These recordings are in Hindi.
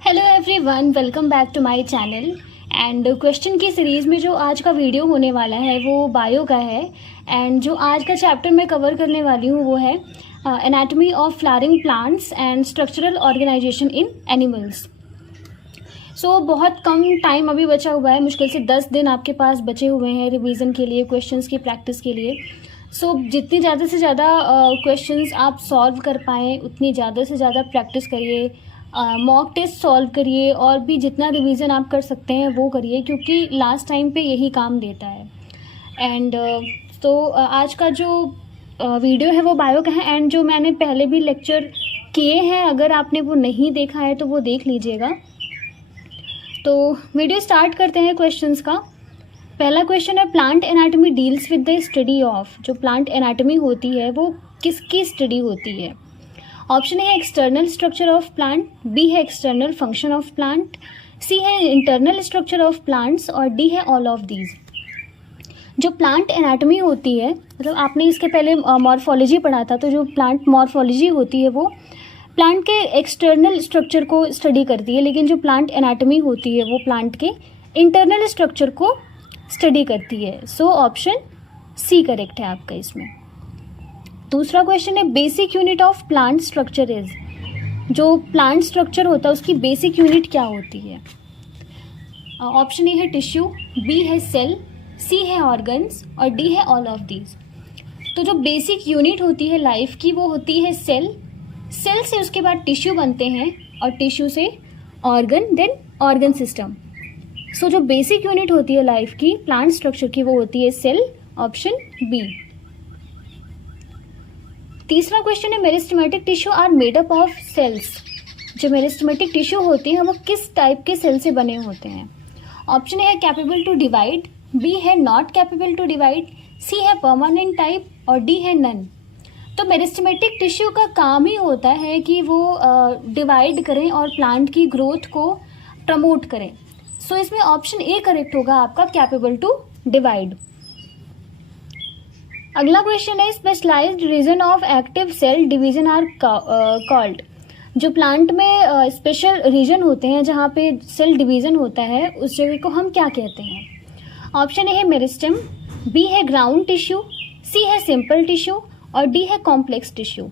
Hello everyone, welcome back to my channel. And question की सीरीज़ में जो आज का वीडियो होने वाला है वो बायो का है। एंड जो आज का चैप्टर मैं कवर करने वाली हूँ वो है anatomy of flowering plants and structural organization in animals. So बहुत कम टाइम अभी बचा हुआ है, मुश्किल से 10 दिन आपके पास बचे हुए हैं रिवीजन के लिए, क्वेश्चंस की प्रैक्टिस के लिए। सो जितनी ज़्यादा से ज़्यादा क्वेश्चंस आप सॉल्व कर पाएँ उतनी ज़्यादा से ज़्यादा प्रैक्टिस करिए, मॉक टेस्ट सॉल्व करिए और भी जितना रिवीजन आप कर सकते हैं वो करिए, क्योंकि लास्ट टाइम पे यही काम देता है। एंड तो आज का जो वीडियो है वो बायो का है। एंड जो मैंने पहले भी लेक्चर किए हैं, अगर आपने वो नहीं देखा है तो वो देख लीजिएगा। तो वीडियो स्टार्ट करते हैं क्वेश्चंस का। पहला क्वेश्चन है, plant anatomy deals with the study of. जो प्लांट एनाटॉमी होती है वो किसकी स्टडी होती है? ऑप्शन है external structure of plant, b है external function of plant, c है इंटरनल स्ट्रक्चर ऑफ प्लांट्स और डी है ऑल ऑफ दीज। जो प्लांट एनाटॉमी होती है, मतलब आपने इसके पहले मॉर्फोलॉजी पढ़ा था, तो जो प्लांट मॉर्फोलॉजी होती है वो प्लांट के एक्सटर्नल स्ट्रक्चर को स्टडी करती है, लेकिन जो प्लांट एनाटॉमी होती है वो प्लांट के इंटरनल स्ट्रक्चर को स्टडी करती है। सो ऑप्शन सी करेक्ट है आपका इसमें। दूसरा क्वेश्चन है, basic unit of plant structure is. जो प्लांट स्ट्रक्चर होता है उसकी बेसिक यूनिट क्या होती है? ऑप्शन ए है टिश्यू, बी है सेल, सी है ऑर्गन्स और डी है ऑल ऑफ दीज। तो जो बेसिक यूनिट होती है लाइफ की वो होती है सेल, सेल से उसके बाद टिश्यू बनते हैं और टिश्यू से ऑर्गन, देन ऑर्गन सिस्टम। सो जो बेसिक यूनिट होती है लाइफ की प्लांट स्ट्रक्चर की वो होती है सेल, ऑप्शन बी। तीसरा क्वेश्चन है, meristematic tissue are made up of cells. जो मेरिस्टेमेटिक टिश्यू होती हैं वो किस टाइप के सेल से बने होते हैं? ऑप्शन ए है कैपेबल टू डिवाइड, बी है नॉट कैपेबल टू डिवाइड, सी है परमानेंट टाइप और डी है नन। तो मेरिस्टेमेटिक टिश्यू का काम ही होता है कि वो डिवाइड करें और प्लांट की ग्रोथ को प्रमोट करें। सो इसमें ऑप्शन ए करेक्ट होगा आपका, कैपेबल टू डिवाइड। अगला क्वेश्चन है, specialised region of active cell division are called. जो प्लांट में स्पेशल रीजन होते हैं जहाँ पे सेल डिवीजन होता है उस जगह को हम क्या कहते हैं? ऑप्शन ए है मेरिस्टेम, बी है ग्राउंड टिश्यू, सी है सिंपल टिश्यू और डी है कॉम्प्लेक्स टिश्यू।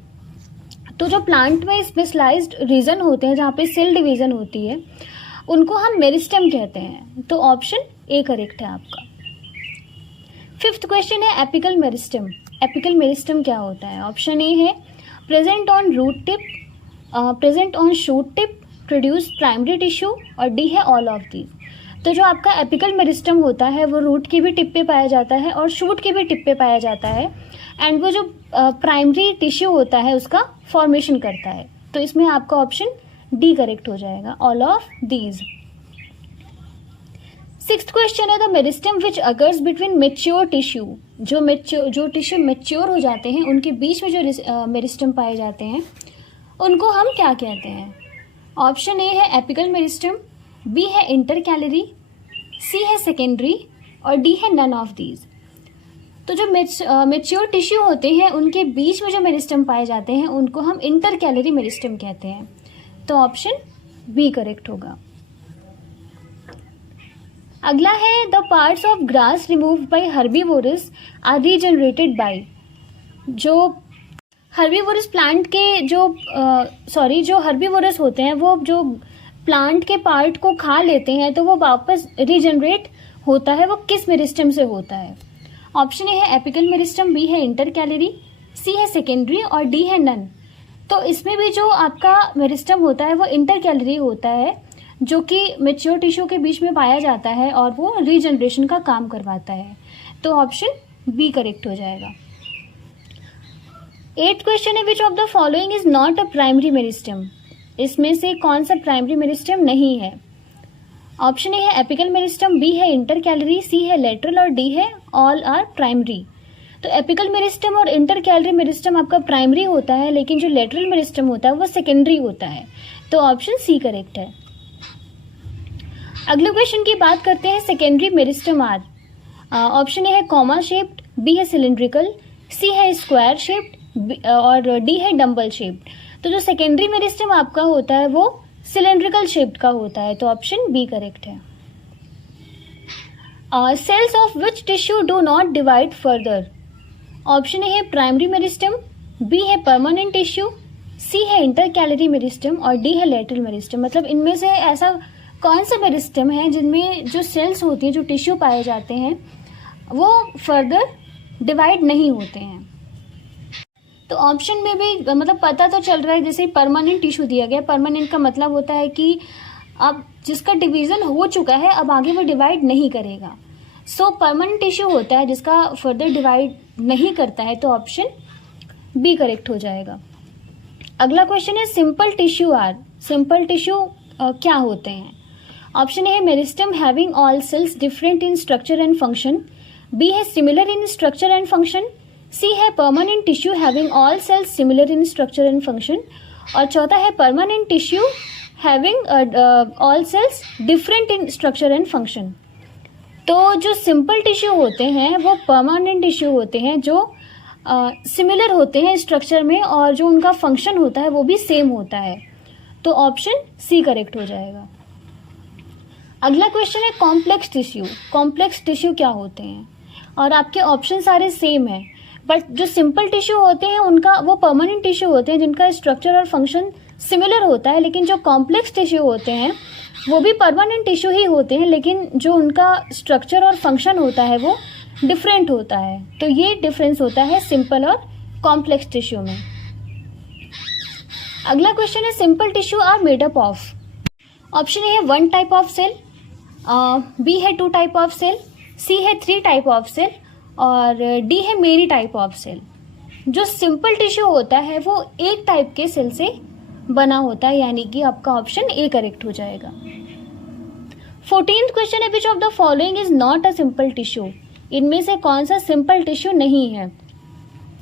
तो जो प्लांट में स्पेशलाइज्ड रीजन होते हैं जहाँ पे सेल डिवीजन होती है उनको हम मेरिस्टेम कहते हैं। तो ऑप्शन ए करेक्ट है आपका। फिफ्थ क्वेश्चन है, एपिकल मेरिस्टेम। एपिकल मेरिस्टेम क्या होता है? ऑप्शन ए है present on root tip, present on shoot tip, produce primary tissue और डी है ऑल ऑफ दीज। तो जो आपका एपिकल मेरिस्टेम होता है वो रूट की भी टिप पे पाया जाता है और शूट की भी टिप पे पाया जाता है। एंड वो जो प्राइमरी टिश्यू होता है उसका फॉर्मेशन करता है। तो इसमें आपका ऑप्शन डी करेक्ट हो जाएगा, all of these. Sixth question है, the meristem which occurs between mature tissue. जो टिश्यू मेच्योर हो जाते हैं उनके बीच में जो मेरिस्टेम पाए जाते हैं उनको हम क्या कहते हैं? ऑप्शन ए है एपिकल मेरिस्टेम, बी है इंटरकैलरी, सी है सेकेंडरी और डी है नन ऑफ दीज। तो जो मेच्योर टिश्यू होते हैं उनके बीच में जो मेरिस्टेम पाए जाते हैं उनको हम इंटरकैलरी मेरिस्टेम कहते हैं। तो ऑप्शन बी करेक्ट होगा। अगला है, the parts of grass removed by herbivorous are regenerated by. जो हर्बीवोरस प्लांट के जो हर्बीवोरस होते हैं वो जो प्लांट के पार्ट को खा लेते हैं तो वो वापस रीजनरेट होता है, वो किस मेरिस्टेम से होता है? ऑप्शन ए है एपिकल मेरिस्टेम, बी है इंटरकैलरी, सी है सेकेंडरी और डी है नन। तो इसमें भी जो आपका मेरिस्टेम होता है वो इंटरकैलरी होता है, जो कि मेच्योर टिश्यू के बीच में पाया जाता है और वो रीजनरेशन का काम करवाता है। तो ऑप्शन बी करेक्ट हो जाएगा। एट्थ क्वेश्चन है, which of the following is not a primary meristem. इसमें से कौन सा प्राइमरी मेरिस्टेम नहीं है? ऑप्शन ए है एपिकल मेरिस्टेम, बी है इंटरकैलरी, सी है लेटरल और डी है ऑल आर प्राइमरी। तो एपिकल मेरिस्टेम और इंटरकैलरी मेरिस्टेम आपका प्राइमरी होता है, लेकिन जो लेटरल मेरिस्टेम होता है वो सेकेंडरी होता है। तो ऑप्शन सी करेक्ट है। अगले क्वेश्चन की बात करते हैं, सेकेंडरी मेरिस्टेम आर। ऑप्शन ए है कॉमा शेप्ड, बी है सिलिंड्रिकल, सी है स्क्वायर शेप्ड और डी है डम्बल शेप्ड। तो जो सेकेंडरी मेरिस्टेम आपका होता है वो सिलेंड्रिकल शेप्ड का होता है, तो ऑप्शन बी करेक्ट है। Cells of which tissue do not divide further. Option ए है प्राइमरी मेरिस्टम, बी है परमानेंट टिश्यू, सी है इंटरकैलरी मेरिस्टम और डी है लेटरल मेरिस्टम। मतलब इनमें से ऐसा कौन सा मेरिस्टम है जिनमें जो सेल्स होती हैं, जो टिश्यू पाए जाते हैं, वो फर्दर डिवाइड नहीं होते हैं। तो ऑप्शन में भी मतलब पता तो चल रहा है, जैसे परमानेंट टिश्यू दिया गया, परमानेंट का मतलब होता है कि अब जिसका डिवीज़न हो चुका है अब आगे वो डिवाइड नहीं करेगा। सो परमानेंट टिश्यू होता है जिसका फर्दर डिवाइड नहीं करता है, तो ऑप्शन बी करेक्ट हो जाएगा। अगला क्वेश्चन है simple tissue are. Simple tissue क्या होते हैं? ऑप्शन ए है meristem having all cells different in structure and function, B है similar in structure and function, C है permanent tissue having all cells similar in structure and function, और चौथा है permanent tissue having all cells different in structure and function. तो जो सिंपल टिश्यू होते हैं वो परमानेंट टिश्यू होते हैं जो सिमिलर होते हैं स्ट्रक्चर में, और जो उनका फंक्शन होता है वो भी सेम होता है, तो ऑप्शन सी करेक्ट हो जाएगा। अगला क्वेश्चन है कॉम्प्लेक्स टिश्यू। कॉम्प्लेक्स टिश्यू क्या होते हैं? और आपके ऑप्शन सारे सेम है, बट जो सिंपल टिश्यू होते हैं उनका वो परमानेंट टिश्यू होते हैं जिनका स्ट्रक्चर और फंक्शन सिमिलर होता है, लेकिन जो कॉम्प्लेक्स टिश्यू होते हैं वो भी परमानेंट टिश्यू ही होते हैं, लेकिन जो उनका स्ट्रक्चर और फंक्शन होता है वो डिफरेंट होता है। तो ये डिफरेंस होता है सिंपल और कॉम्प्लेक्स टिश्यू में। अगला क्वेश्चन है simple tissue are made up of. Option ए है 1 टाइप ऑफ सेल, बी है 2 टाइप ऑफ सेल, सी है 3 टाइप ऑफ सेल और डी है मेनी टाइप ऑफ सेल। जो सिंपल टिश्यू होता है वो एक टाइप के सेल से बना होता है, यानी कि आपका ऑप्शन ए करेक्ट हो जाएगा। 14th क्वेश्चन है which of the following is not a simple tissue. इनमें से कौन सा सिंपल टिश्यू नहीं है?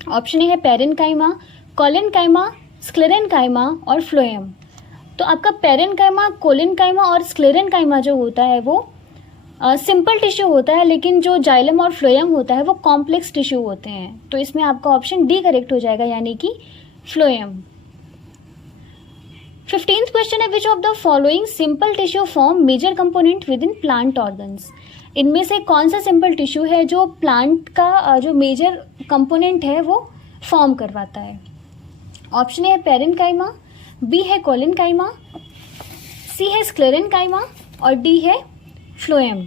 ऑप्शन ए है पेरेन्काइमा, कोलेनकाइमा, स्क्लेरेनकाइमा और फ्लोएम। तो आपका पेरेन्काइमा, कोलेनकाइमा और स्क्लेरेनकाइमा जो होता है वो सिंपल टिश्यू होता है, लेकिन जो जाइलम और फ्लोएम होता है वो कॉम्प्लेक्स टिश्यू होते हैं। तो इसमें आपका ऑप्शन डी करेक्ट हो जाएगा, यानी कि फ्लोएम। 15th क्वेश्चन है which of the following simple tissue form major component within plant organs. इनमें से कौन सा सिंपल टिश्यू है जो प्लांट का जो मेजर कंपोनेंट है वो फॉर्म करवाता है? ऑप्शन ए है पेरेन्काइमा, बी है कोलेनकाइमा, सी है स्क्लेरेनकाइमा और डी है फ्लोएम।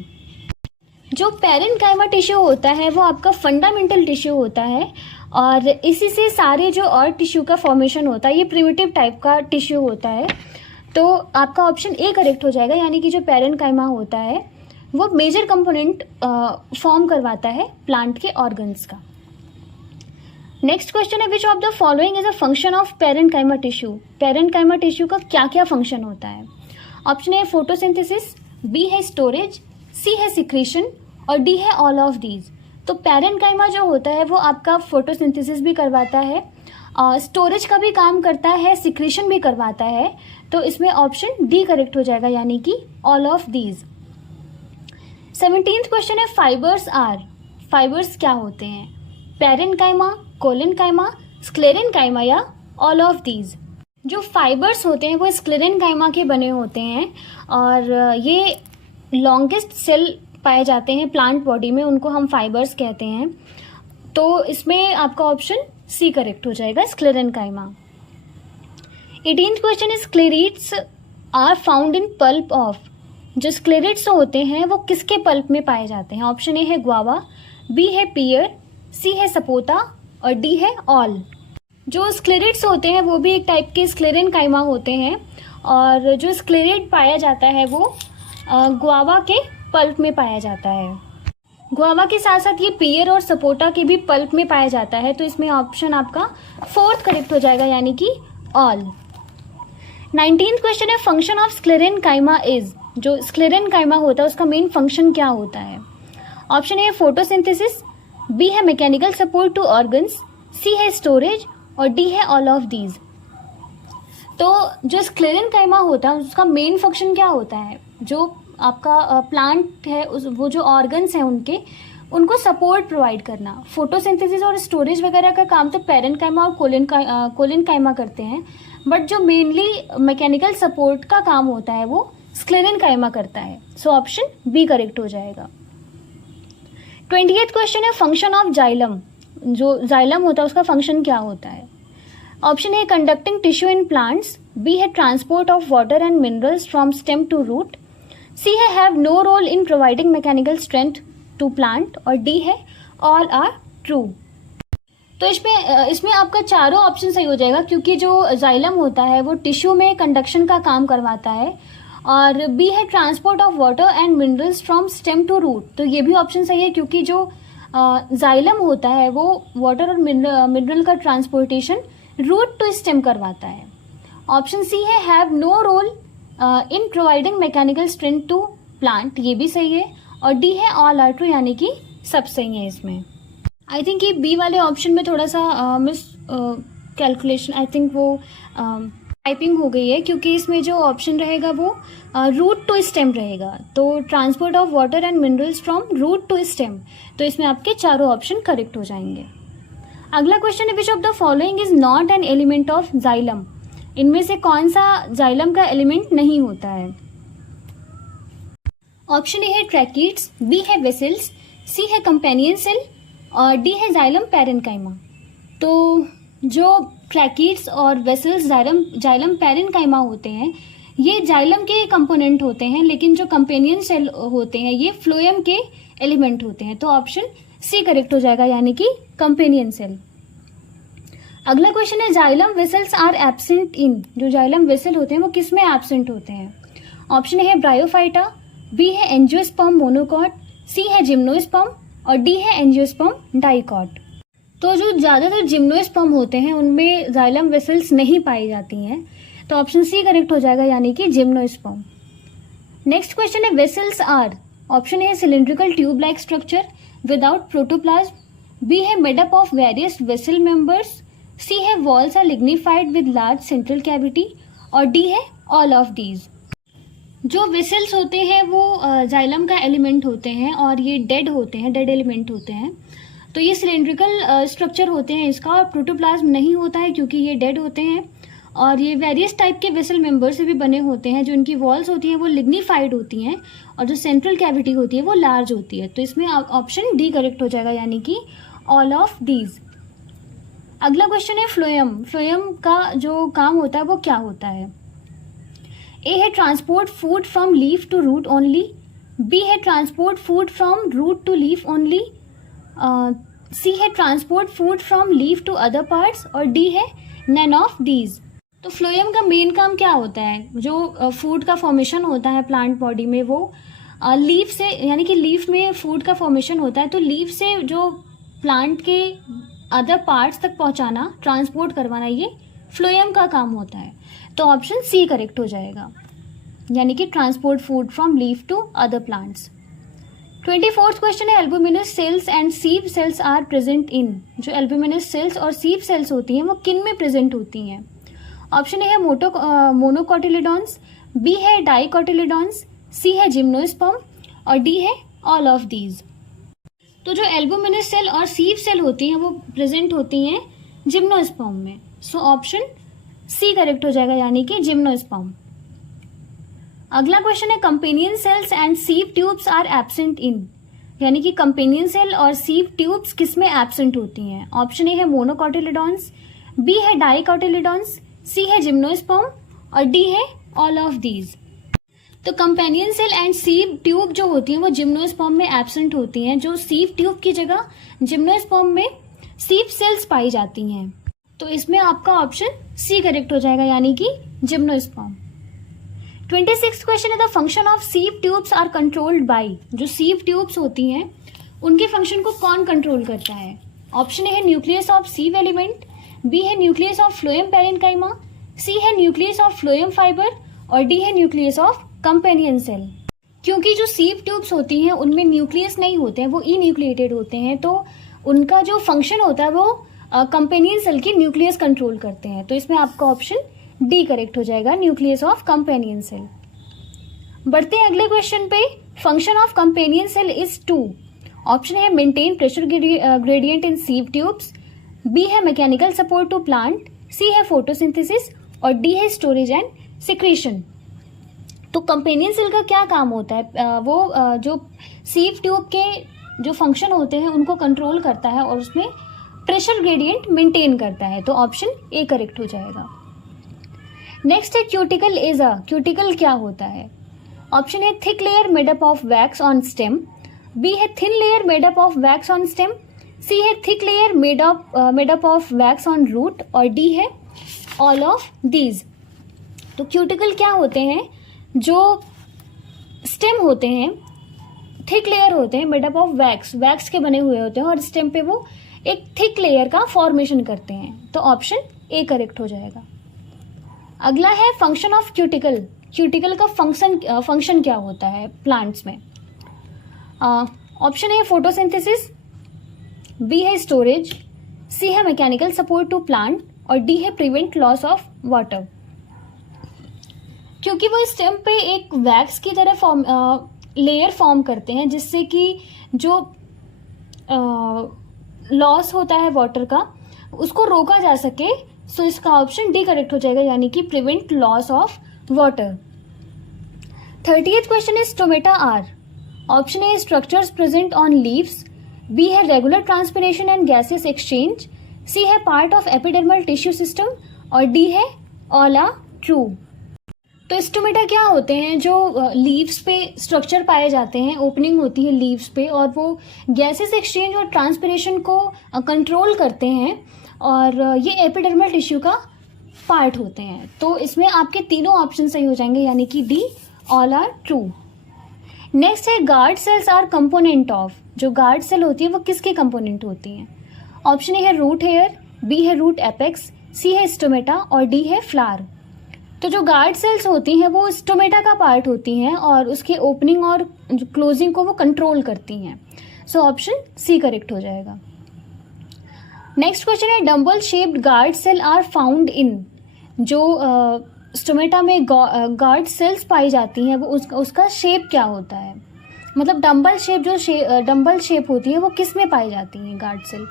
जो पेरेन्काइमा टिश्यू होता है वो आपका फंडामेंटल टिश्यू होता है और इसी से सारे जो और टिश्यू का फॉर्मेशन होता है, ये प्रिमिटिव टाइप का टिश्यू होता है। तो आपका ऑप्शन ए करेक्ट हो जाएगा, यानी कि जो पेरेन्काइमा होता है वो मेजर कंपोनेंट फॉर्म करवाता है प्लांट के ऑर्गन्स का। नेक्स्ट क्वेश्चन है which of the following is a function of parenchyma tissue. Parenchyma tissue का क्या क्या फंक्शन होता है? ऑप्शन ए फोटोसिंथेसिस, बी है स्टोरेज, सी है सिक्रीशन और डी है ऑल ऑफ दीज। तो पेरेन्काइमा जो होता है वो आपका फोटोसिंथेसिस भी करवाता है, स्टोरेज का भी काम करता है, सिक्रीशन भी करवाता है। तो इसमें ऑप्शन डी करेक्ट हो जाएगा, यानी कि all of these. 17th question है फाइबर्स आर। फाइबर्स क्या होते हैं? पेरेन्काइमा, कोलेनकाइमा, स्क्लेरेनकाइमा या ऑल ऑफ दीज। जो फाइबर्स होते हैं वो स्क्लेरेनकाइमा के बने होते हैं और ये लॉन्गेस्ट सेल पाए जाते हैं प्लांट बॉडी में, उनको हम फाइबर्स कहते हैं। तो इसमें आपका ऑप्शन सी करेक्ट हो जाएगा, sclerenchyma. 18th question is sclereids are found in pulp of. जो स्क्लेरेट्स होते हैं वो किसके पल्प में पाए जाते हैं? ऑप्शन ए है ग्वावा, बी है पियर, सी है सपोटा और डी है ऑल। जो स्क्लेरेट्स होते हैं वो भी एक टाइप के स्क्लेरेनकाइमा होते हैं और जो स्क्लेरेट पाया जाता है वो ग्वावा के पल्प में पाया जाता है। ग्वावा के साथ साथ ये पियर और सपोटा के भी पल्प में पाया जाता है। तो इसमें ऑप्शन आपका 4th करेक्ट हो जाएगा, यानी कि ऑल। 19th क्वेश्चन है फंक्शन ऑफ स्क्लेरेनकाइमा इज। जो स्क्लेरेनकाइमा होता है उसका मेन फंक्शन क्या होता है? ऑप्शन ए है फोटोसिंथेसिस, बी है मैकेनिकल सपोर्ट टू ऑर्गन्स, सी है स्टोरेज और डी है ऑल ऑफ दीज। तो जो स्क्लेरेनकाइमा होता है उसका मेन फंक्शन क्या होता है? जो आपका प्लांट है वो जो ऑर्गन्स हैं उनको सपोर्ट प्रोवाइड करना। फोटोसिंथेसिस और स्टोरेज वगैरह का काम तो पेरेन्काइमा और कोलेनकाइमा करते हैं, बट जो मेनली मैकेनिकल सपोर्ट का काम होता है वो स्क्लेरेनकाइमा करता है। सो ऑप्शन बी करेक्ट हो जाएगा। 28th क्वेश्चन है फंक्शन ऑफ जाइलम। जो जाइलम होता है उसका फंक्शन क्या होता है? Option A conducting tissue in plants, B है transport of water and minerals from stem to root, C है have no role in providing mechanical strength to plant, और डी है ऑल आर ट्रू। तो इसमें आपका चारों ऑप्शन सही हो जाएगा, क्योंकि जो जाइलम होता है वो टिश्यू में कंडक्शन का काम करवाता है, और बी है transport of water and minerals from stem to root. तो ये भी ऑप्शन सही है, क्योंकि जो जाइलम होता है वो वाटर और मिनरल का ट्रांसपोर्टेशन रूट टू स्टेम करवाता है। ऑप्शन सी है have no role in providing mechanical strength to plant, ये भी सही है, और डी है ऑल आर ट्रू, यानी कि सब सही है इसमें। आई थिंक ये बी वाले ऑप्शन में थोड़ा सा मिस कैलकुलेशन, आई थिंक वो टाइपिंग हो गई है, क्योंकि इसमें जो ऑप्शन रहेगा वो रूट टू स्टेम रहेगा। तो transport of water and minerals from root to stem, तो इसमें आपके चारों ऑप्शन करेक्ट हो जाएंगे। अगला क्वेश्चन है which of the following is not an element of xylem. इनमें से कौन सा जाइलम का एलिमेंट नहीं होता है? ऑप्शन ए है ट्रैकीड्स, बी है वेसल्स, सी है कंपेनियन सेल, और डी है जाइलम पैरेन्काइमा। तो जो ट्रैकीड्स और वेसल्स जाइलम पैरेन्काइमा होते हैं ये जाइलम के कंपोनेंट होते हैं, लेकिन जो कंपेनियन सेल होते हैं ये फ्लोएम के एलिमेंट होते हैं। तो ऑप्शन सी करेक्ट हो जाएगा, यानी कि कंपेनियन सेल। अगला क्वेश्चन है xylem vessels are absent in. जो जाइलम वेसल होते हैं वो किस में एब्सेंट होते हैं? ऑप्शन ए है ब्रायोफाइटा, बी है एंजियोस्पर्म मोनोकॉट, सी है जिम्नोस्पर्म, और डी है एंजियोस्पर्म डाइकॉट। तो जो ज़्यादातर जिम्नोस्पर्म होते हैं उनमें जाइलम वेसल्स नहीं पाई जाती हैं, तो ऑप्शन सी करेक्ट हो जाएगा, यानी कि जिम्नोस्पर्म। नेक्स्ट क्वेश्चन है वेसल्स आर। ऑप्शन ए है cylindrical tube like structure without protoplasm, B है made up of various vessel members, C है walls are lignified with large central cavity, और डी है ऑल ऑफ दीज। जो वेसल्स होते हैं वो जाइलम का एलिमेंट होते हैं, और ये डेड होते हैं, डेड एलिमेंट होते हैं। तो ये सिलेंड्रिकल स्ट्रक्चर होते हैं इसका, और प्रोटोप्लाज्म नहीं होता है क्योंकि ये डेड होते हैं, और ये वेरियस टाइप के वेसल मेंबर से भी बने होते हैं। जो इनकी वॉल्स होती हैं वो लिग्निफाइड होती हैं, और जो सेंट्रल कैविटी होती है वो लार्ज होती है। तो इसमें ऑप्शन डी करेक्ट हो जाएगा, यानी कि ऑल ऑफ दीज। अगला क्वेश्चन है फ्लोएम। फ्लोएम का जो काम होता है वो क्या होता है? ए है transport food from leaf to root only, B है transport food from root to leaf only, C है transport food from leaf to other parts, और डी है नन ऑफ दीज। तो फ्लोएम का मेन काम क्या होता है? जो फूड का फॉर्मेशन होता है प्लांट बॉडी में वो लीफ से, यानी कि लीफ में फूड का फॉर्मेशन होता है, तो लीफ से जो प्लांट के अदर पार्ट्स तक पहुंचाना, ट्रांसपोर्ट करवाना, ये फ्लोएम का काम होता है। तो ऑप्शन सी करेक्ट हो जाएगा, यानी कि transport food from leaf to other plants. 24th question है albuminous cells and sieve cells are present in. जो एल्बुमिनस सेल्स और सीव सेल्स होती हैं वो किन में प्रेजेंट होती हैं? ऑप्शन ए है मोनोकोटिलिडॉन्स, बी है डाइकोटिलिडॉन्स, सी है जिम्नोस्पर्म, और डी है ऑल ऑफ दीज। तो जो एल्बुमिनस सेल और सीव सेल होती हैं वो प्रेजेंट होती हैं जिम्नोस्पर्म में। सो ऑप्शन सी करेक्ट हो जाएगा, यानी कि जिम्नोस्पर्म। अगला क्वेश्चन है companion cells and sieve tubes are absent in. यानी कि कंपेनियन सेल और सीव ट्यूब्स किस में एब्सेंट होती हैं? ऑप्शन ए है मोनोकोटिलिडॉन्स, बी है डाइकोटिलिडॉन्स, सी है जिम्नोस्पर्म, और डी है ऑल ऑफ दीज। तो companion cell and sieve tube जो होती हैं वो जिम्नोस्पर्म में एब्सेंट होती हैं। जो सीव ट्यूब की जगह जिम्नोस्पर्म में सीव सेल्स पाई जाती हैं। तो इसमें आपका ऑप्शन सी करेक्ट हो जाएगा, यानी कि जिम्नोस्पर्म। 26th क्वेश्चन है the function of sieve tubes are controlled by. जो सीव ट्यूब्स होती हैं उनके फंक्शन को कौन कंट्रोल करता है? ऑप्शन ए है न्यूक्लियस ऑफ सीव एलिमेंट, बी है न्यूक्लियस ऑफ फ्लोएम पैरेन्काइमा, सी है न्यूक्लियस ऑफ फ्लोएम फाइबर, और डी है न्यूक्लियस ऑफ कंपेनियन सेल। क्योंकि जो सीव ट्यूब्स होती हैं उनमें न्यूक्लियस नहीं होते हैं, वो इन्यूक्लिएटेड होते हैं, तो उनका जो फंक्शन होता है वो कंपेनियन सेल की न्यूक्लियस कंट्रोल करते हैं। तो इसमें आपका ऑप्शन डी करेक्ट हो जाएगा, न्यूक्लियस ऑफ कंपेनियन सेल। बढ़ते हैं अगले क्वेश्चन पे। Function of companion cell is 2। Option है maintain pressure gradient in sieve tubes, b है mechanical support to plant, c है फोटोसिंथेसिस, और डी है स्टोरेज एंड सिक्रीशन। तो कंपेनियन सेल का क्या काम होता है, वो जो सीव ट्यूब के जो फंक्शन होते हैं उनको कंट्रोल करता है और उसमें प्रेशर ग्रेडियंट मेंटेन करता है। तो ऑप्शन ए करेक्ट हो जाएगा। नेक्स्ट है क्यूटिकल एजा। क्यूटिकल क्या होता है? Option A thick layer made up of wax on stem, B है thin layer made up of wax on stem, C है thick layer made up of wax on root, और डी है ऑल ऑफ दीज। तो क्यूटिकल क्या होते हैं? जो स्टेम होते हैं, थिक लेयर होते हैं मेड अप ऑफ वैक्स के बने हुए होते हैं, और स्टेम पे वो एक थिक लेयर का फॉर्मेशन करते हैं। तो ऑप्शन ए करेक्ट हो जाएगा। अगला है फंक्शन ऑफ क्यूटिकल। क्यूटिकल का फंक्शन क्या होता है प्लांट्स में? ऑप्शन ए फोटोसिंथेसिस, बी है स्टोरेज, सी है मैकेनिकल सपोर्ट टू प्लांट, और डी है प्रिवेंट लॉस ऑफ वाटर। क्योंकि वो स्टेम पे एक वैक्स की तरह लेयर फॉर्म करते हैं जिससे कि जो लॉस होता है वाटर का उसको रोका जा सके। सो इसका ऑप्शन डी करेक्ट हो जाएगा, यानी कि prevent loss of water. 30th question is stomata are. Option A structures present on leaves, B है regular transpiration and gases exchange, C है part of epidermal tissue system, और डी है ऑल आर ट्रू। तो स्टोमेटा क्या होते हैं? जो लीव्स पे स्ट्रक्चर पाए जाते हैं, ओपनिंग होती है लीव्स पे, और वो गैसेस एक्सचेंज और ट्रांसपिरेशन को कंट्रोल करते हैं, और ये एपिडर्मल टिश्यू का पार्ट होते हैं। तो इसमें आपके तीनों ऑप्शन सही हो जाएंगे, यानी कि D all are true. Next है guard cells are component of. जो गार्ड सेल होती है वो किसके कंपोनेंट होती हैं? ऑप्शन ए है रूट हेयर, बी है रूट एपेक्स, सी है स्टोमेटा, और डी है फ्लावर। तो जो गार्ड सेल्स होती हैं वो स्टोमेटा का पार्ट होती हैं और उसके ओपनिंग और क्लोजिंग को वो कंट्रोल करती हैं। सो ऑप्शन सी करेक्ट हो जाएगा। नेक्स्ट क्वेश्चन है dumbbell shaped guard cell are found in. जो स्टोमेटा में गार्ड सेल्स पाई जाती हैं वो उसका शेप क्या होता है? मतलब डम्बल शेप, जो डम्बल शेप होती है वो किस में पाई जाती है गार्ड सेल?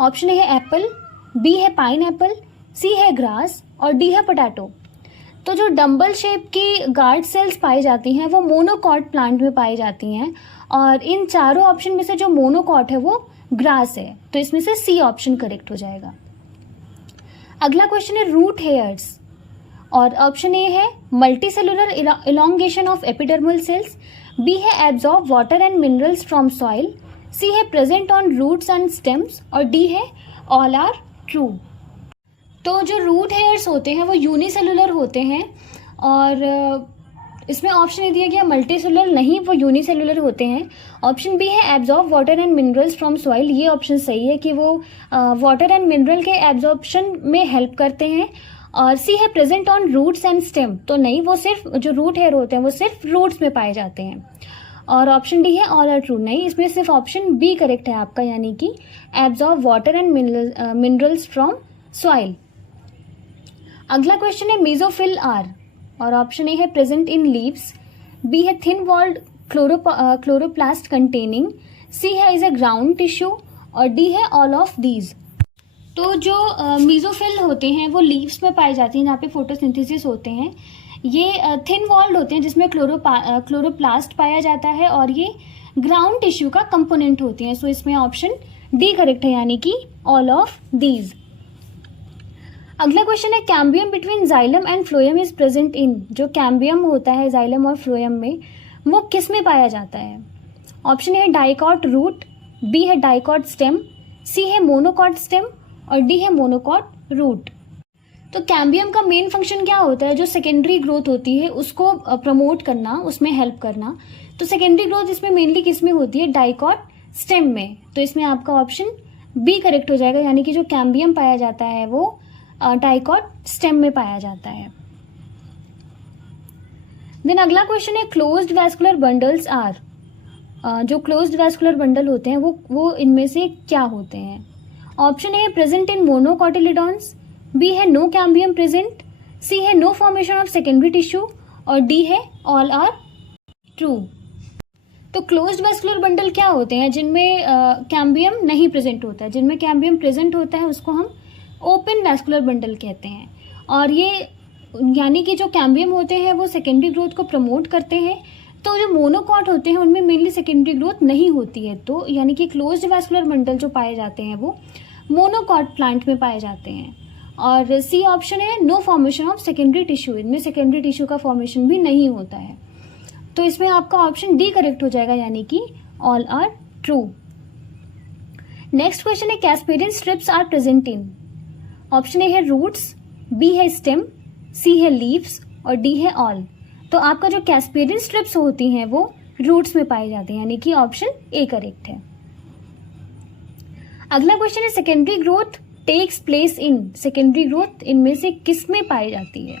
ऑप्शन ए है एप्पल, बी है पाइन एप्पल, सी है ग्रास, और डी है पोटैटो। तो जो डम्बल शेप की गार्ड सेल्स पाई जाती हैं वो मोनोकॉट प्लांट में पाई जाती हैं, और इन चारों ऑप्शन में से जो मोनोकॉट है वो ग्रास है। तो इसमें से सी ऑप्शन करेक्ट हो जाएगा। अगला क्वेश्चन है रूट हेयर्स, और ऑप्शन ए है multi cellular elongation of epidermal cells, B है absorb water and minerals from soil, C है present on roots and stems, और डी है ऑल आर ट्रू। तो जो रूट हेयर्स होते हैं वो यूनिसेलुलर होते हैं, और इसमें ऑप्शन ये दिया गया मल्टी सेलुलर नहीं, वो यूनिसेलुलर होते हैं। ऑप्शन बी है absorb water and minerals from soil. ये ऑप्शन सही है कि वो वाटर एंड मिनरल के एब्जॉर्प्शन में हेल्प करते हैं। और सी है present on roots and stem. तो नहीं, वो सिर्फ जो रूट हेयर होते हैं वो सिर्फ रूट्स में पाए जाते हैं। और ऑप्शन डी है ऑल आर ट्रू। नहीं, इसमें सिर्फ ऑप्शन बी करेक्ट है आपका, यानी कि absorb water and minerals from soil. अगला क्वेश्चन है मेसोफिल आर, और ऑप्शन ए है प्रेजेंट इन लीव्स, बी है थिन वॉल्ड क्लोरोप्लास्ट कंटेनिंग, सी है इज अ ग्राउंड टिश्यू, और डी है ऑल ऑफ दीज। तो जो मेसोफिल होते हैं वो लीव्स में पाए जाते हैं जहाँ पे फोटोसिंथेसिस होते हैं। ये थिन वॉल्ड होते हैं जिसमें क्लोरोप्लास्ट पाया जाता है, और ये ग्राउंड टिश्यू का कंपोनेंट होते हैं। सो इसमें ऑप्शन डी करेक्ट है, यानी कि ऑल ऑफ दीज। अगला क्वेश्चन है cambium between xylem and phloem is present in. जो कैम्बियम होता है जाइलम और फ्लोएम में, वो किस में पाया जाता है? ऑप्शन है डाइकॉट रूट, बी है डाइकॉट स्टेम, सी है मोनोकॉट स्टेम, और डी है मोनोकॉट रूट। तो कैम्बियम का मेन फंक्शन क्या होता है? जो सेकेंडरी ग्रोथ होती है उसको प्रमोट करना, उसमें हेल्प करना। तो सेकेंडरी ग्रोथ इसमें मेनली किस में होती है? डाइकॉट स्टेम में। तो इसमें आपका ऑप्शन बी करेक्ट हो जाएगा, यानी कि जो कैम्बियम पाया जाता है वो डाइकॉट स्टेम में पाया जाता है। देन अगला क्वेश्चन है क्लोज्ड वैस्कुलर बंडल्स आर। जो क्लोज्ड वैस्कुलर बंडल होते हैं वो इनमें से क्या होते हैं? Option A present in monocotyledons, B है नो कैम्बियम प्रेजेंट, सी है no formation of secondary tissue, और डी है ऑल आर ट्रू। तो क्लोज्ड वैस्कुलर बंडल क्या होते हैं? जिनमें कैम्बियम नहीं प्रेजेंट होता है। जिनमें कैम्बियम प्रेजेंट होता है उसको हम ओपन वैस्कुलर बंडल कहते हैं। और ये यानी कि जो कैम्बियम होते हैं वो सेकेंडरी ग्रोथ को प्रमोट करते हैं, तो जो मोनोकॉट होते हैं उनमें मेनली सेकेंडरी ग्रोथ नहीं होती है। तो यानी कि क्लोज्ड वैस्कुलर बंडल जो पाए जाते हैं वो मोनोकॉट प्लांट में पाए जाते हैं। और सी ऑप्शन है no formation of secondary tissue, इनमें सेकेंडरी टिश्यू का फॉर्मेशन भी नहीं होता है। तो इसमें आपका ऑप्शन डी करेक्ट हो जाएगा, यानी कि all are true. Next question है casparian strips are present in. Option ए है रूट्स, बी है स्टेम, सी है लीव्स और डी है ऑल। तो आपका जो कैस्पेरियन स्ट्रिप्स होती हैं वो रूट्स में पाई जाती हैं, यानी कि ऑप्शन ए करेक्ट है। अगला क्वेश्चन है secondary growth takes place in. Secondary growth इनमें से किस में पाई जाती है?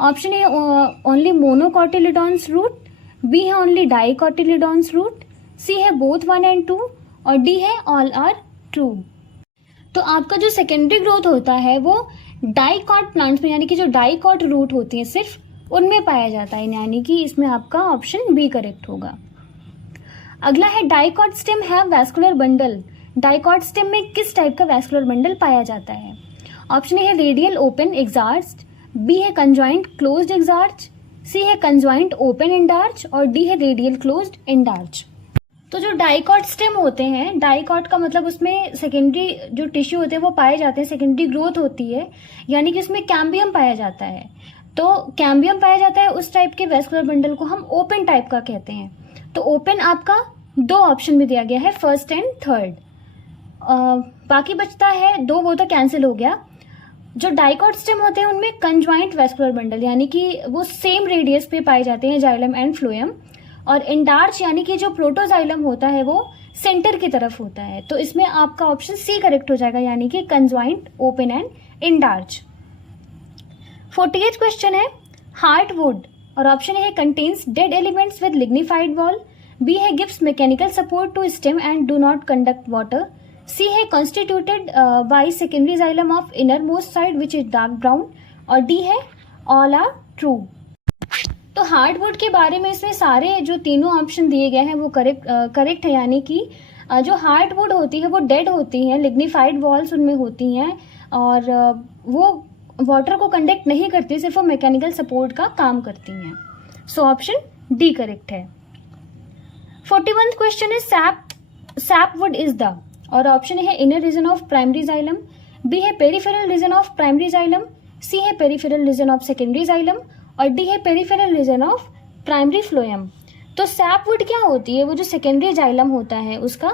Option A only monocotyledons root, B है ओनली डाइकॉटिलिडॉन्स रूट, सी है बोथ 1 and 2 और डी है ऑल आर ट्रू। तो आपका जो सेकेंडरी ग्रोथ होता है वो डाइकॉट प्लांट्स में, यानी कि जो डाइकॉट रूट होती है सिर्फ उनमें पाया जाता है, यानी कि इसमें आपका ऑप्शन बी करेक्ट होगा। अगला है dicot stem have vascular bundle. Dicot stem में किस टाइप का वैस्कुलर बंडल पाया जाता है? ऑप्शन ए है रेडियल ओपन एक्सार्च्ड, बी है कंजॉइंट क्लोज्ड एक्सार्च, सी है कंजॉइंट ओपन एंडार्च और डी है रेडियल क्लोज्ड एंडार्च। तो जो डाइकॉट स्टेम होते हैं, डाइकॉट का मतलब उसमें सेकेंडरी जो टिश्यू होते हैं वो पाए जाते हैं, सेकेंडरी ग्रोथ होती है, यानी कि उसमें कैम्बियम पाया जाता है। तो कैम्बियम पाया जाता है उस टाइप के वैस्कुलर बंडल को हम ओपन टाइप का कहते हैं। तो ओपन आपका दो ऑप्शन में दिया गया है, फर्स्ट एंड थर्ड। बाकी बचता है दो, वो तो कैंसिल हो गया। जो डाइकॉट स्टेम होते हैं उनमें कंजॉइंट वैस्कुलर बंडल, यानी कि वो सेम रेडियस पे पाए जाते हैं, जाइलम एंड फ्लोएम। और एंडार्च यानी कि जो प्रोटोजाइलम होता है वो सेंटर की तरफ होता है। तो इसमें आपका ऑप्शन सी करेक्ट हो जाएगा, यानी कि conjoint open and endarch. 48th question है हार्टवुड, और ऑप्शन ए है contains dead elements with lignified wall, B है gives mechanical support to stem and do not conduct water, C है constituted by secondary xylem of inner most side which is dark brown और डी है ऑल आर ट्रू। तो हार्डवुड के बारे में इसमें सारे जो तीनों ऑप्शन दिए गए हैं वो करेक्ट है, यानी कि जो हार्डवुड होती है वो डेड होती हैं, लिग्निफाइड वॉल्स उनमें होती हैं और वो वाटर को कंडक्ट नहीं करती, सिर्फ वो मैकेनिकल सपोर्ट का काम करती हैं। सो ऑप्शन डी करेक्ट है। 41th क्वेश्चन है सैपवुड इज द, और ऑप्शन है inner region of primary xylem, B है peripheral region of primary xylem, C है peripheral region of secondary xylem और डी है peripheral region of primary phloem. तो सैपवुड क्या होती है? वो जो सेकेंडरी जाइलम होता है उसका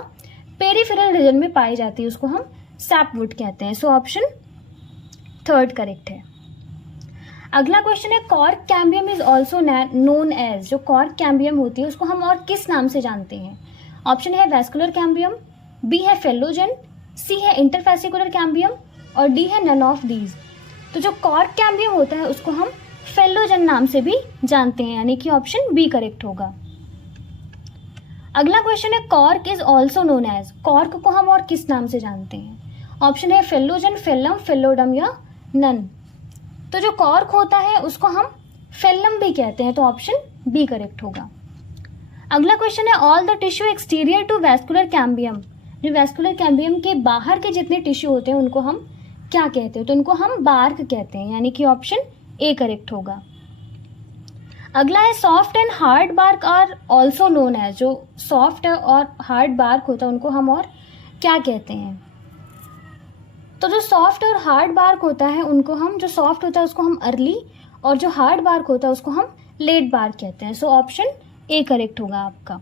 पेरिफेरल रीजन में पाई जाती है, उसको हम सैपवुड कहते हैं। सो ऑप्शन थर्ड करेक्ट है। अगला क्वेश्चन है cork cambium is also known as. जो कॉर्क कैम्बियम होती है उसको हम और किस नाम से जानते हैं? ऑप्शन है वैस्कुलर कैम्बियम, बी है फेलोजन, सी है इंटरफेसिकुलर कैम्बियम और डी है नन ऑफ दीज। तो जो कॉर्क कैम्बियम होता है उसको हम फेलोजन नाम से भी जानते हैं, यानी कि ऑप्शन बी करेक्ट होगा। अगला क्वेश्चन है cork is also known as. Cork को हम और किस नाम से जानते हैं? ऑप्शन है फेलोजन, फेलम, फेलोडम या नन। तो जो कॉर्क होता है उसको हम फेलम भी कहते हैं, तो ऑप्शन बी करेक्ट होगा। अगला क्वेश्चन है all the tissue exterior to vascular cambium. जो वैस्कुलर कैम्बियम के बाहर के जितने टिश्यू होते हैं उनको हम क्या कहते हैं? तो उनको हम बार्क कहते हैं, यानी कि ऑप्शन ए करेक्ट होगा। अगला है soft and hard bark are also known as. जो सॉफ्ट और हार्ड बार्क होता है उनको हम और क्या कहते हैं? तो जो सॉफ्ट और हार्ड बार्क होता है उनको हम, जो सॉफ्ट होता है उसको हम अर्ली और जो हार्ड बार्क होता है उसको हम लेट बार्क कहते हैं। सो ऑप्शन ए करेक्ट होगा आपका।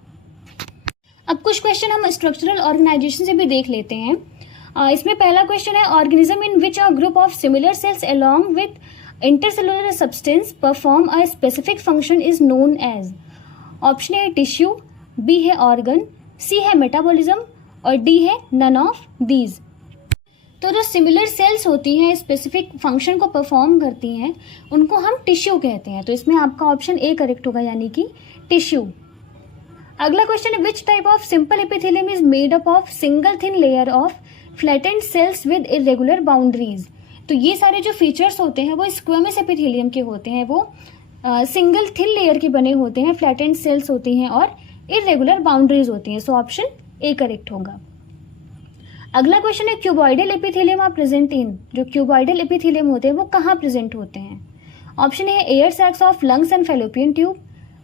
अब कुछ क्वेश्चन हम स्ट्रक्चरल ऑर्गेनाइजेशन से भी देख लेते हैं। इसमें पहला क्वेश्चन है organism in which a group of similar cells along with intercellular substance perform a specific function is known as. Option a tissue, b है ऑर्गन, सी है मेटाबॉलिज्म और डी है नन ऑफ दीज। तो जो सिमिलर सेल्स होती हैं स्पेसिफिक फंक्शन को परफॉर्म करती हैं उनको हम टिश्यू कहते हैं। तो इसमें आपका ऑप्शन ए करेक्ट होगा, यानी कि टिश्यू। अगला क्वेश्चन है which type of simple epithelium is made up of single thin layer of flattened cells with irregular boundaries. तो ये सारे जो फीचर्स होते हैं वो स्क्वेमस एपिथेलियम के होते हैं, वो सिंगल थिन लेयर के बने होते हैं, फ्लैटेंड सेल्स होती हैं और इरेगुलर बाउंड्रीज होती हैं। सो ऑप्शन ए करेक्ट होगा। अगला क्वेश्चन है cuboidal epithelium are present in. जो क्यूबॉइडल एपिथेलियम होते हैं वो कहाँ प्रेजेंट होते हैं? ऑप्शन ए है air sacs of lungs and fallopian tube,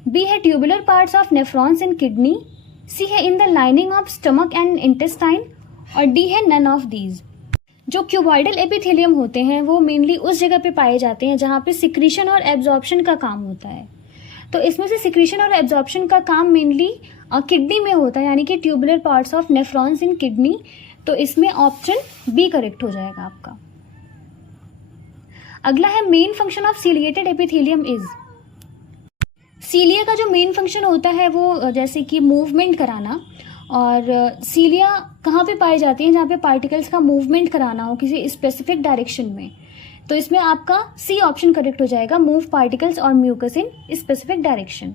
B है tubular parts of nephrons in kidney, C है in the lining of stomach and intestine, और डी है नन ऑफ दीज। जो क्यूबॉइडल एपिथेलियम होते हैं वो मेनली उस जगह पे पाए जाते हैं जहाँ पे सिक्रीशन और एब्जॉर्प्शन का काम होता है। तो इसमें से सिक्रीशन और एब्जॉर्प्शन का काम मेनली किडनी में होता है, यानी कि tubular parts of nephrons in kidney. तो इसमें ऑप्शन बी करेक्ट हो जाएगा आपका। अगला है main function of ciliated epithelium is. Cilia का जो मेन फंक्शन होता है वो जैसे कि मूवमेंट कराना, और सीलिया कहाँ पे पाई जाती है, जहाँ पे पार्टिकल्स का मूवमेंट कराना हो किसी स्पेसिफिक डायरेक्शन में। तो इसमें आपका सी ऑप्शन करेक्ट हो जाएगा, मूव पार्टिकल्स और म्यूकस इन स्पेसिफिक डायरेक्शन।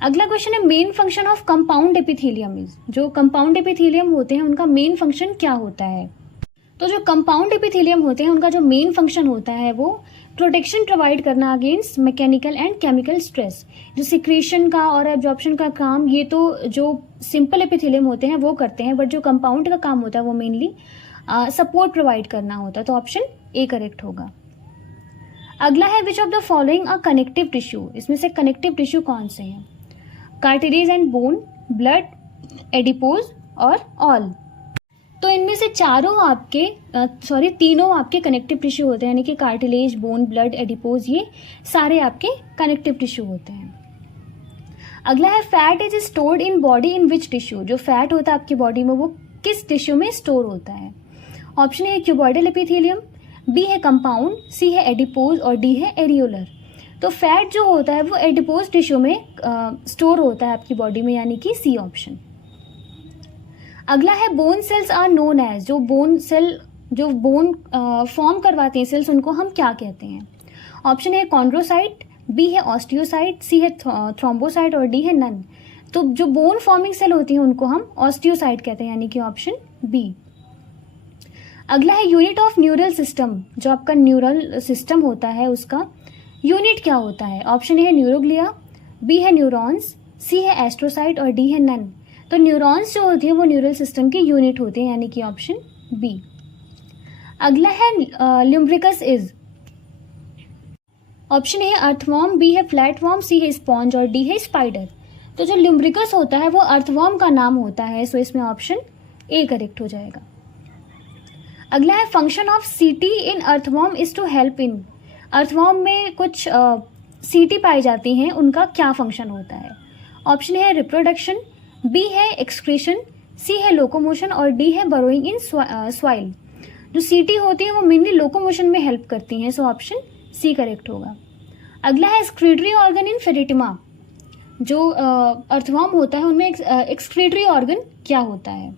अगला क्वेश्चन है main function of compound epithelium is. जो कंपाउंड एपिथेलियम होते हैं उनका मेन फंक्शन क्या होता है? तो जो कंपाउंड एपिथेलियम होते हैं उनका जो मेन फंक्शन होता है वो प्रोटेक्शन प्रोवाइड करना against mechanical and chemical stress. जो सिक्रीशन का और एब्जॉर्प्शन का काम ये तो जो सिंपल एपिथेलियम होते हैं वो करते हैं, बट जो कंपाउंड का काम होता है वो मेनली सपोर्ट प्रोवाइड करना होता है। तो ऑप्शन ए करेक्ट होगा। अगला है which of the following a connective tissue. इसमें से कनेक्टिव टिश्यू कौन से हैं? Cartilage and bone, blood, adipose और ऑल। तो इनमें से तीनों आपके कनेक्टिव टिश्यू होते हैं, यानी कि कार्टिलेज, बोन, ब्लड, एडिपोज, ये सारे आपके कनेक्टिव टिश्यू होते हैं। अगला है fat is stored in body in which tissue. जो फैट होता है आपकी बॉडी में वो किस टिश्यू में स्टोर होता है? ऑप्शन ए है क्यूबॉइडल एपिथेलियम, बी है कंपाउंड, सी है एडिपोज और डी है एरियोलर। तो फैट जो होता है वो एडिपोज टिश्यू में स्टोर होता है आपकी बॉडी में, यानी कि सी ऑप्शन। अगला है bone cells are known as. जो बोन फॉर्म करवाते हैं सेल्स, उनको हम क्या कहते हैं? ऑप्शन ए कॉन्ड्रोसाइट, बी है ऑस्टियोसाइट, सी है थ्रोम्बोसाइट और डी है नन। तो जो बोन फॉर्मिंग सेल होती है उनको हम ऑस्टियोसाइट कहते हैं, यानी कि ऑप्शन बी। अगला है यूनिट ऑफ न्यूरल सिस्टम। जो आपका न्यूरल सिस्टम होता है उसका यूनिट क्या होता है? ऑप्शन ए है न्यूरोग्लिया, बी है न्यूरॉन्स, सी है एस्ट्रोसाइट और डी है नन। तो न्यूरॉन्स जो होती है वो न्यूरल सिस्टम की यूनिट होती है, यानी कि ऑप्शन बी। अगला है ल्यूम्ब्रिकस इज। ऑप्शन ए है अर्थवॉर्म, बी है फ्लैटवॉर्म, सी है स्पॉन्ज और डी है स्पाइडर। तो जो ल्यूम्ब्रिकस होता है वो अर्थवॉर्म का नाम होता है, सो इसमें ऑप्शन ए करेक्ट हो जाएगा। अगला है function of CT in earthworm is to help in. Earthworm में कुछ सीटी पाई जाती हैं, उनका क्या फंक्शन होता है? ऑप्शन है रिप्रोडक्शन, बी है एक्सक्रीशन, सी है लोकोमोशन और डी है बरोइंग इन सॉइल। जो सीटी होती है वो मेनली लोकोमोशन में हेल्प करती हैं, सो ऑप्शन सी करेक्ट होगा। अगला है एक्सक्रीटरी ऑर्गन इन फेरेटिमा। जो अर्थवॉर्म होता है उनमें एक्सक्रीटरी ऑर्गन क्या होता है?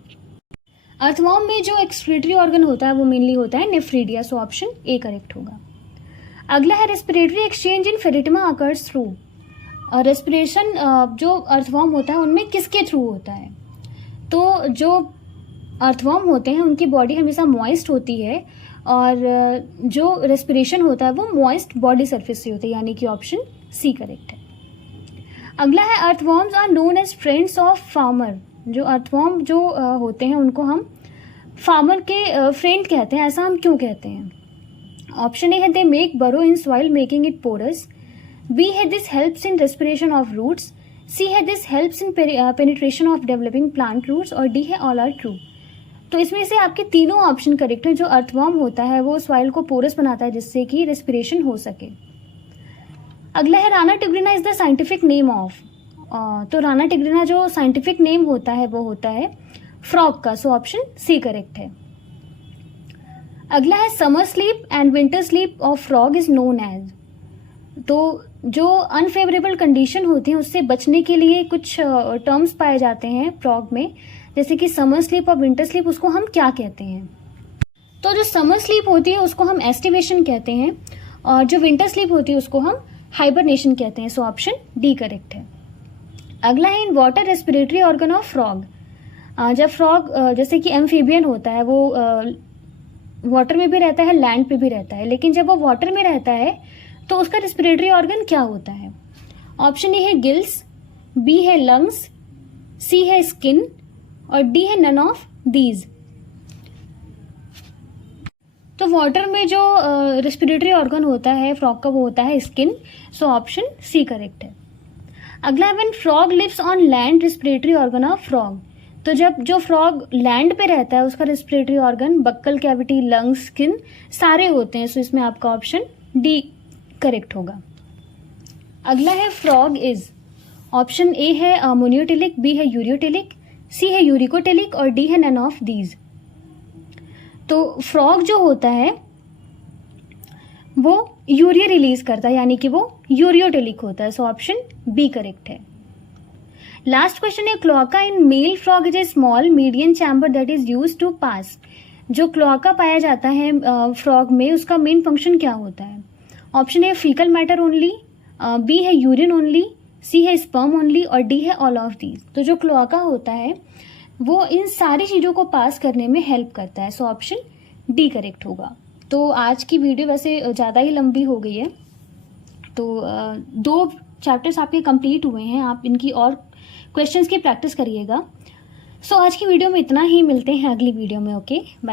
अर्थवॉर्म में जो एक्सक्रीटरी ऑर्गन होता है वो मेनली होता है nephridia, so option A correct होगा। अगला है रेस्पिरेटरी एक्सचेंज इन फेरेटिमा अकर्स थ्रू। और रेस्पिरेशन जो अर्थवॉर्म होता है उनमें किसके थ्रू होता है? तो जो अर्थवॉर्म होते हैं उनकी बॉडी हमेशा मॉइस्ट होती है, और जो रेस्पिरेशन होता है वो मॉइस्ट बॉडी सरफेस से होता है, यानी कि ऑप्शन सी करेक्ट है। अगला है earthworms are known as friends of farmer. जो अर्थवॉर्म जो होते हैं उनको हम फार्मर के फ्रेंड कहते हैं। ऐसा हम क्यों कहते हैं? ऑप्शन ए है they make burrow in soil making it porous, B है this helps in respiration of roots, C है this helps in penetration of developing plant roots और डी है ऑल आर ट्रू। तो इसमें से आपके तीनों ऑप्शन करेक्ट हैं। जो अर्थवॉर्म होता है वो सॉइल को पोरस बनाता है जिससे कि रेस्पिरेशन हो सके। अगला है Rana टिग्रिना is the scientific name of. तो राना टिग्रिना जो साइंटिफिक नेम होता है वो होता है फ्रॉग का, सो ऑप्शन सी करेक्ट है। अगला है summer sleep and winter sleep of frog is known as. तो जो अनफेवरेबल कंडीशन होती है उससे बचने के लिए कुछ टर्म्स पाए जाते हैं फ्रॉग में, जैसे कि समर स्लीप और विंटर स्लीप, उसको हम क्या कहते हैं? तो जो समर स्लीप होती है उसको हम एस्टिवेशन कहते हैं, और जो विंटर स्लीप होती है उसको हम हाइबरनेशन कहते हैं, सो ऑप्शन डी करेक्ट है। अगला है in water respiratory organ of frog. जब फ्रॉग जैसे कि एम्फीबियन होता है वो वाटर में भी रहता है, लैंड पे भी रहता है, लेकिन जब वो वाटर में रहता है तो उसका रेस्पिरेटरी ऑर्गन क्या होता है? ऑप्शन ए है गिल्स, बी है लंग्स, सी है स्किन और डी है नन ऑफ दीज। तो वाटर में जो रेस्पिरेटरी ऑर्गन होता है फ्रॉग का वो होता है skin, so option C correct है। अगला है when frog lives on land respiratory organ of frog. तो जब जो फ्रॉग लैंड पे रहता है उसका respiratory organ buccal cavity, lungs, skin सारे होते हैं, सो इसमें आपका ऑप्शन डी करेक्ट होगा। अगला है फ्रॉग इज, ऑप्शन ए है अमोनियोटेलिक, बी है यूरियोटेलिक, सी है यूरिकोटेलिक और डी है नन ऑफ दीज। तो फ्रॉग जो होता है वो यूरिया रिलीज करता है, यानी कि वो यूरियोटेलिक होता है, सो ऑप्शन बी करेक्ट है। लास्ट क्वेश्चन है cloaca in male frog is a small medium chamber that is used to pass. जो क्लोआका पाया जाता है फ्रॉग में उसका मेन फंक्शन क्या होता है? Option A faecal matter only, B है यूरिन ओनली, सी है स्पर्म ओनली और डी है ऑल ऑफ दीज। तो जो क्लोआका होता है वो इन सारी चीज़ों को पास करने में हेल्प करता है, सो ऑप्शन डी करेक्ट होगा। तो आज की वीडियो वैसे ज़्यादा ही लंबी हो गई है, तो 2 चैप्टर्स आपके कंप्लीट हुए हैं, आप इनकी और क्वेश्चंस की प्रैक्टिस करिएगा। सो आज की वीडियो में इतना ही, मिलते हैं अगली वीडियो में। Okay bye.